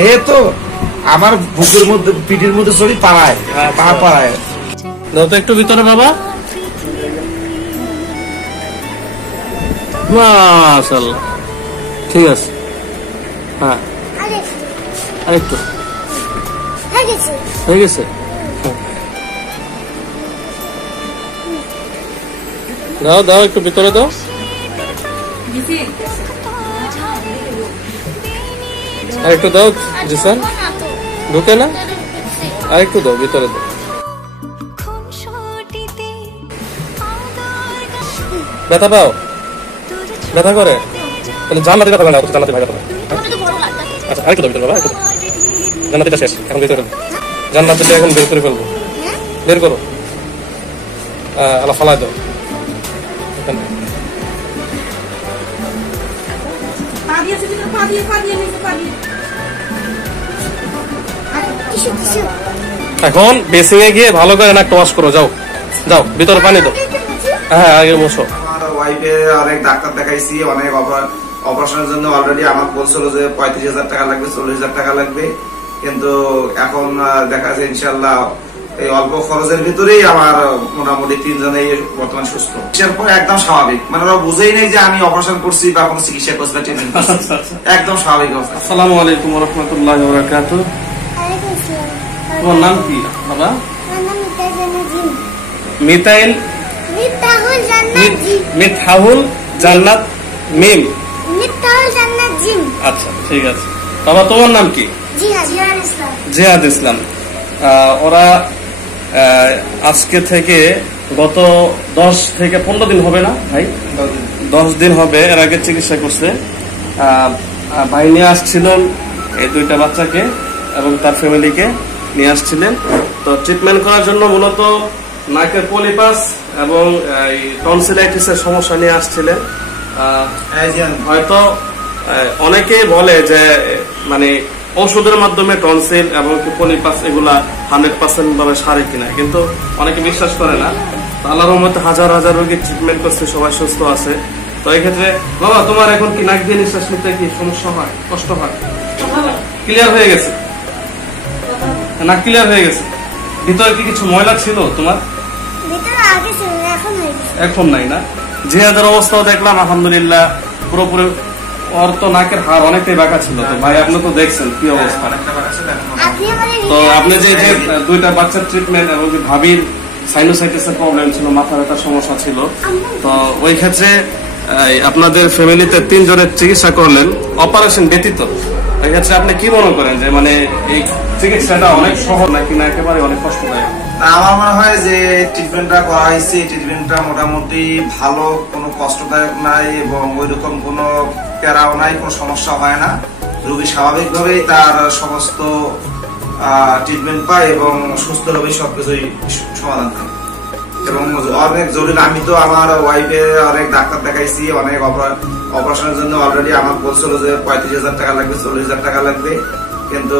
এই তো আমার বুকের মধ্যে পিঠের মধ্যে চড়ি পাড়ায় পা পাড়ায়। দাও তো একটু ভিতরে বাবা। মাশাআল্লাহ, ঠিক আছে। হ্যাঁ আরেকটু হয়ে গেছে। দাও দাও একটু ভিতরে দাও। আরেকটু দাও জিসান, ঢুকে না, আরেকটু দাও ভিতরে দাও। ব্যথা পাও? ব্যথা করে? তাহলে জান্নাতের কথা বলা, জান্নাতে ভাই কথা। আচ্ছা আরেকটু দাও ভিতরে বাবা, আরেকটু। জান্নাতিটা শেষ, এখন ভিতরে জান্নাতিটা এখন বের করে ফেলবো। বের করো, আল্লাহ ফালাই দাও। এখন বেসিং এ গিয়ে ভালো করে নাকটা ওয়াশ করো। যাও যাও ভিতরে পানি দাও। হ্যাঁ আগে বসো। আমার ওয়াইফে অনেক ডাক্তার দেখাইছি, অনেক অপারেশনের জন্য অলরেডি আমার বলছিল যে 35,000 টাকা লাগবে, 40,000 টাকা লাগবে, কিন্তু এখন দেখা যাচ্ছে ইনশাল্লাহ এই অল্প খরচের ভিতরেই আমার মোটামুটি 3 জনেই বর্তমান সুস্থ। এরপর একদম স্বাভাবিক, মানে ওরা বুঝেই নেই যে আমি অপারেশন করছি বা কোনো চিকিৎসা করছি বা ট্রিটমেন্ট করছি, একদম স্বাভাবিক অবস্থা। আসসালামু আলাইকুম ওয়া রাহমাতুল্লাহি ওয়া বারাকাতুহু। তোমার নাম কি বাবা? মিতাইল মিঠাহুল জান্নাত মিম। আচ্ছা ঠিক আছে বাবা, তোমার নাম কি? জিহাদ ইসলাম। ওরা আজকে থেকে গত 10 থেকে 15 দিন হবে না ভাই? 10 দিন হবে এর আগে চিকিৎসা করছে। ভাই নিয়ে আসছিলেন এই 2টা বাচ্চাকে এবং তার ফ্যামিলিকে নিয়ে আসছিলেন। তো ট্রিটমেন্ট করার জন্য মূলত নাকের পলিপাস এবং টনসিলাইটিসের সমস্যা নিয়ে আসছিলেন। হয়তো অনেকেই বলে যে মানে ঔষধের মাধ্যমে টনসিল এবং পলিপাস এগুলা 100% ভাবে সারে কিনা, কিন্তু অনেকে বিশ্বাস করে না। আল্লাহর রহমতে হাজার হাজার রোগী ট্রিটমেন্ট করছে, সবাই সুস্থ আছে। তো এই ক্ষেত্রে বাবা তোমার এখন কি নাক দিয়ে নিঃশ্বাস নিতে কি সমস্যা হয়, কষ্ট হয়? ক্লিয়ার হয়ে গেছে? নাক ক্লিয়ার হয়ে গেছে। ভিতরে কি কিছু ময়লা ছিল তোমার? এখন নাই না? জিহাদের অবস্থাও দেখলাম আলহামদুলিল্লাহ পুরোপুরি। ওর তো নাকের হাড় অনেকটাই বাঁকা ছিল, তো ভাই আপনি তো দেখছেন কি অবস্থা। তো আপনি যে 2টা বাচ্চার ট্রিটমেন্ট এবং ভাবির সাইনোসাইটিসের প্রবলেম ছিল, মাথা ব্যথার সমস্যা ছিল, তো ওই ক্ষেত্রে আপনাদের ফ্যামিলিতে 3 জনের চিকিৎসা করলেন অপারেশন ব্যতীত। এই ক্ষেত্রে আপনি কি মনে করেন যে মানে এই চিকিৎসাটা অনেক সহজ নাকি না একেবারে অনেক কষ্টদায়ক? আমার মনে হয় যে ট্রিটমেন্টটা করা হয়েছে, ট্রিটমেন্টটা মোটামুটি ভালো, কোনো কষ্টদায়ক নাই এবং ওই রকম কোনো প্যারাও নাই, কোনো সমস্যা হয় না। রোগী স্বাভাবিকভাবেই তার সমস্ত ট্রিটমেন্ট পায় এবং সুস্থভাবে সবকিছুই সমাধান হয় এবং অনেক জরুরি। আমি তো আমার ওয়াইফে অনেক ডাক্তার দেখাইছি, অনেক অপারেশনের জন্য অলরেডি আমার বলছিল যে 35,000 টাকা লাগবে, 40,000 টাকা লাগবে, কিন্তু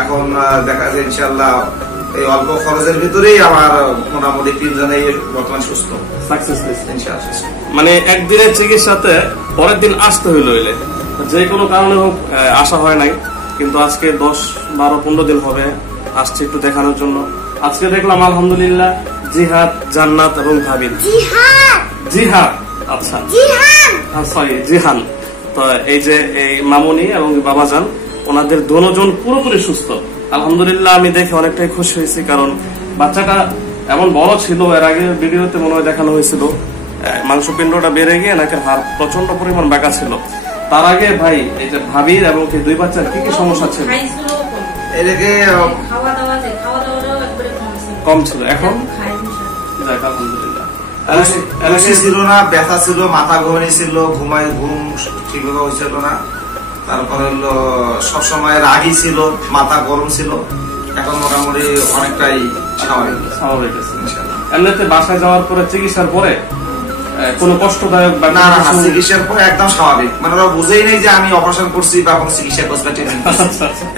এখন দেখা যাচ্ছে ইনশাল্লাহ এই অল্প খরচের ভিতরেই আমার মোটামুটি 3 জনেই বর্তমান সুস্থ, সাকসেস হয়েছে ইনশাআল্লাহ। মানে একদিনের চিকিৎসাতে পরের দিন আসতে হইল, যে কোনো কারণে হোক আসা হয় নাই, কিন্তু আজকে 10, 12, 15 দিন হবে আসছে একটু দেখানোর জন্য। আজকে দেখলাম আলহামদুলিল্লাহ জিহাদ, জান্নাত এবং ভাবিন। জিহাদ, আচ্ছা সরি জিহান। তো এই যে এই মামুনি এবং বাবাজান, ওনাদের দুজন পুরোপুরি সুস্থ আলহামদুলিল্লাহ। আমি দেখে অনেকটাই খুশি হয়েছি, কারণ বাচ্চাটা এমন বড় ছিল, এর আগে ভিডিওতে মনে হয় দেখানো হয়েছিল, মাংসপিণ্ডটা বেড়ে গিয়ে নাকি হাড় প্রচন্ড পরিমাণ বাঁকা ছিল। তার আগে ভাই এই যে ভাবির এবং 2 বাচ্চার কি কি সমস্যা ছিল? এদিকে কম ছিল, এখন আলহামদুলিল্লাহ। ছিল না, ব্যথা ছিল, মাথা ঘুমানি ছিল, ঘুম ঠিকভাবে হয়েছিল না, তারপরে হলো সবসময় রাগি ছিল, মাথা গরম ছিল, এখন মোটামুটি অনেকটাই স্বাভাবিক। এমনিতে বাসায় যাওয়ার পরে চিকিৎসার পরে কোনো কষ্টদায়ক? না, চিকিৎসার পরে একদম স্বাভাবিক, মানে ওরা বুঝেই নেই যে আমি অপারেশন করছি বা কোনো চিকিৎসা করছি,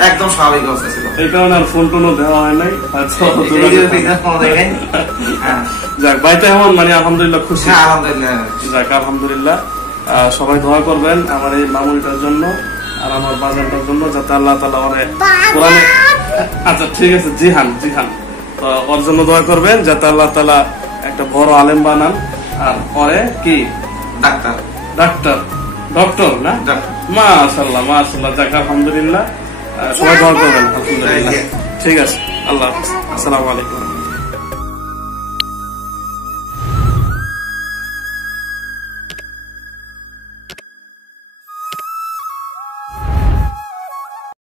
একদম স্বাভাবিক অবস্থা ছিল। এই কারণে আর ফোন টোনও দেওয়া হয় নাই। যাক ভাই, তো এমন মানে আলহামদুলিল্লাহ খুশি। আলহামদুলিল্লাহ, যাক আলহামদুলিল্লাহ। সবাই দোয়া করবেন আমার এই মামুনিটার জন্য, আর আমার বাজানটার জন্য, যাতে আল্লাহ তাআলা ওরে কোরআনে, আচ্ছা ঠিক আছে, জিহান তো ওর জন্য দোয়া করবেন যাতে আল্লাহ তাআলা একটা বড় আলেম বানান, আর পরে কি ডক্টর না, মাশাআল্লাহ যাক, আলহামদুলিল্লাহ, সবাই দোয়া করবেন। আলহামদুলিল্লাহ, ঠিক আছে, আল্লাহ হাফেজ, আসসালামু আলাইকুম।